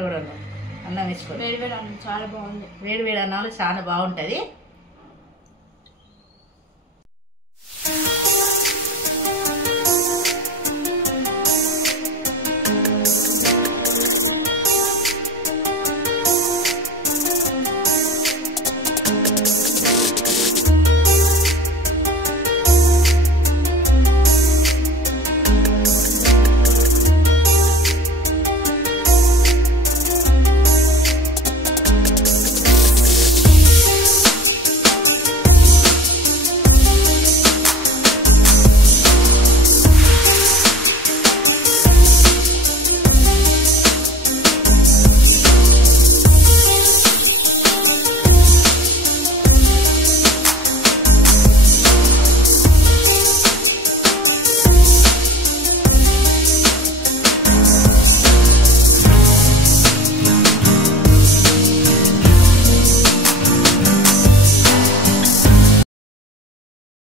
అన్నం వేసుకో. వేడి వేడి అన్నం చాలా బాగుంది. వేడి వేడి అన్నాలు చాలా బాగుంటుంది.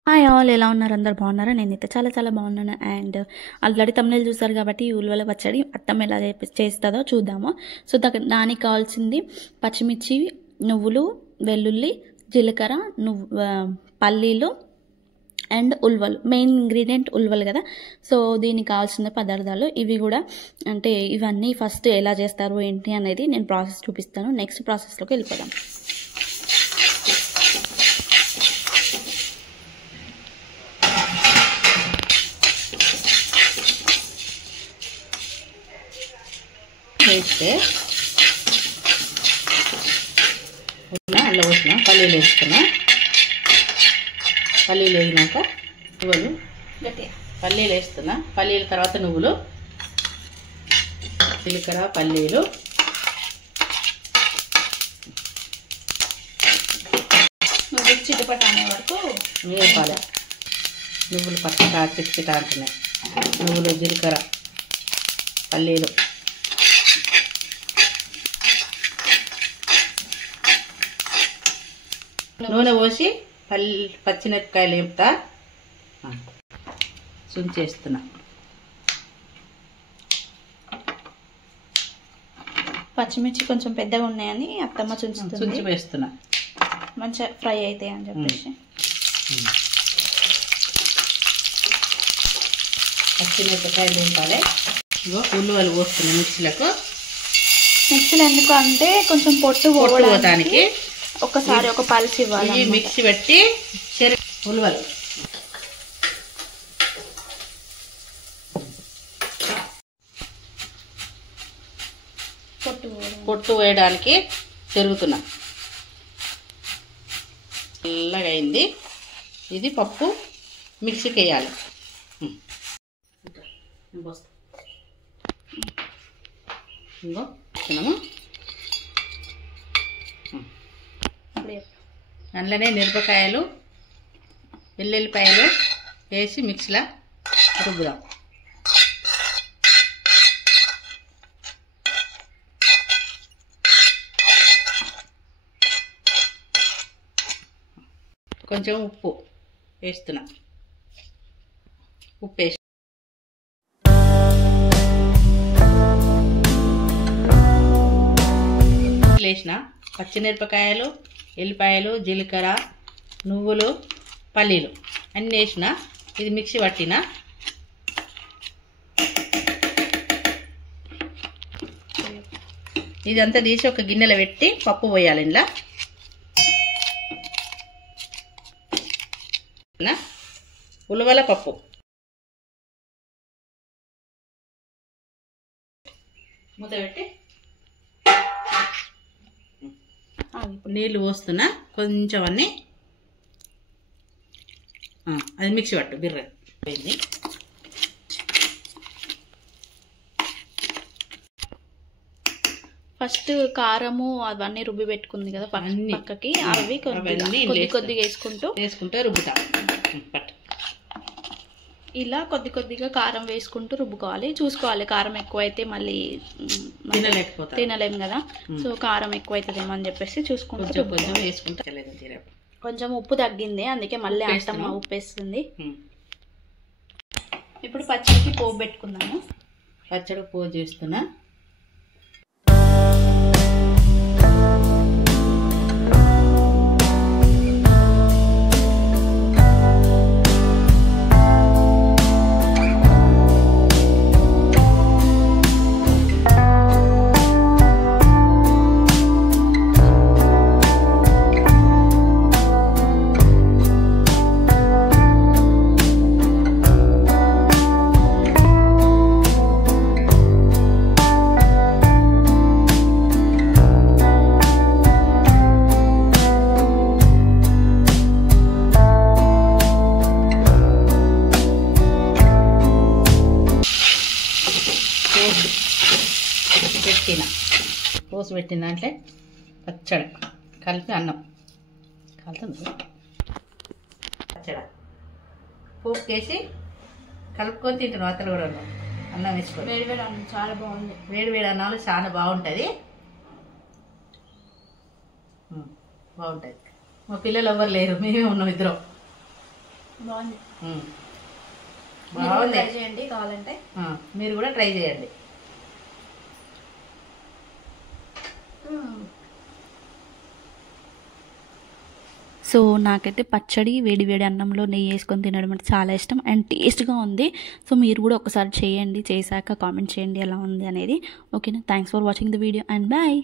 హాయ్ ఆల్, ఎలా ఉన్నారు? అందరు బాగున్నారా? నేనైతే చాలా చాలా బాగున్నాను. అండ్ ఆల్రెడీ తమిళ చూస్తారు కాబట్టి ఉల్వల పచ్చడి అత్తమ్మ ఎలా చేస్తుందో చూద్దాము. సో దానికి కావాల్సింది పచ్చిమిర్చి, నువ్వులు, వెల్లుల్లి, జీలకర్ర, పల్లీలు అండ్ ఉల్వలు. మెయిన్ ఇంగ్రీడియంట్ ఉల్వలు కదా. సో దీనికి కావాల్సిన పదార్థాలు ఇవి కూడా. అంటే ఇవన్నీ ఫస్ట్ ఎలా చేస్తారు ఏంటి అనేది నేను ప్రాసెస్ చూపిస్తాను. నెక్స్ట్ ప్రాసెస్లోకి వెళ్ళిపోదాం. వేస్తే అల్ల పోసిన పల్లీలు వేసుకున్నా. పల్లీలు వేసినాక నువ్వులు, పల్లీలు వేస్తున్నా. పల్లీల తర్వాత నువ్వులు, జీలకర్ర, పల్లీలు, చిటపట అనే వరకు వేపాలి. నువ్వులు పచ్చట చిట్చిట అంటున్నాయి. నువ్వులు, జీలకర్ర, పల్లీలు, నూనె పోసి పచ్చిమిరపకాయలు వేపుతా. చుంచేస్తున్నా. పచ్చిమిర్చి కొంచెం పెద్దగా ఉన్నాయని అత్తమ్మ చుంచి వేస్తున్నా. మంచిగా ఫ్రై అవుతాయి అని చెప్పేసి. పచ్చిమిరపకాయలు వేపాలి. ఉల్లిపాయలు పోస్తున్నా మిక్సీలకు. మిక్సీలు ఎందుకు అంటే కొంచెం పొట్టు పోవడానికి ఒకసారి ఒక పల్స్ ఇవ్వాలి. మిక్సీ పెట్టి ఉల్లిపాయలు పొట్టు వేయడానికి చెరుగుతున్నా. తెల్లగా అయింది. ఇది పప్పు మిక్సీకి వేయాలి. ఇంకో తినము. అందులోనే మిరపకాయలు, వెల్లుల్లిపాయలు వేసి మిక్సీలో రుబ్బుదాం. కొంచెం ఉప్పు వేస్తున్నా. ఉప్పు వేసి వేసిన పచ్చిమిరపకాయలు, ఎల్లిపాయలు, జీలకర్ర, నువ్వులు, పల్లీలు అన్నీ వేసిన. ఇది మిక్సీ పట్టిన. ఇదంతా తీసి ఒక గిన్నెలో పెట్టి పప్పు పోయాలి. ఇంట్లో ఉలవల పప్పు మూత పెట్టి నీళ్ళు పోస్తున్నా. కొంచెం అన్నీ అది మిక్సీ పట్టు. బిర్ర పోయింది. ఫస్ట్ కారము అవన్నీ రుబ్బి పెట్టుకుంది కదా పక్కకి. అవి కొద్దిగా వేసుకుంటూ రుబ్బుతా. పట్టు. ఇలా కొద్దిగా కారం వేసుకుంటూ రుబ్బుకోవాలి. చూసుకోవాలి, కారం ఎక్కువైతే మళ్ళీ తినలేము కదా. సో కారం ఎక్కువ అవుతుందేమో అని చెప్పేసి చూసుకుంటూ కొంచెం ఉప్పు తగ్గింది, అందుకే మళ్ళీ అత్తమ్మ ఉప్పు వేస్తుంది. ఇప్పుడు పచ్చడికి పోపు పెట్టుకుందాము. పచ్చడి పోపు చేస్తున్నా. పోసి పెట్టిన దాంట్లో పచ్చడి కలిపి అన్నం కలుతుంది పచ్చడి పోపుకేసి కలుపుకొని తింటున్నాం అత్తలు కూడా అన్నం వేసుకొని. వేడి వేడి అన్నం చాలా బాగుంది. వేడి వేడి అన్నాలు చాలా బాగుంటుంది. బాగుంటుంది. మా పిల్లలు ఎవరు లేరు, మేమే ఉన్నాం ఇద్దరం. బాగుంది. బాగుంది. ట్రై చేయండి కావాలంటే. మీరు కూడా ట్రై చేయండి. సో నాకైతే పచ్చడి వేడి వేడి అన్నంలో నెయ్యి వేసుకొని తినడం అంటే చాలా ఇష్టం అండ్ టేస్ట్గా ఉంది. సో మీరు కూడా ఒకసారి చేయండి, చేశాక కామెంట్ చేయండి ఎలా ఉంది అనేది. ఓకేనా? Thanks for watching the video and bye.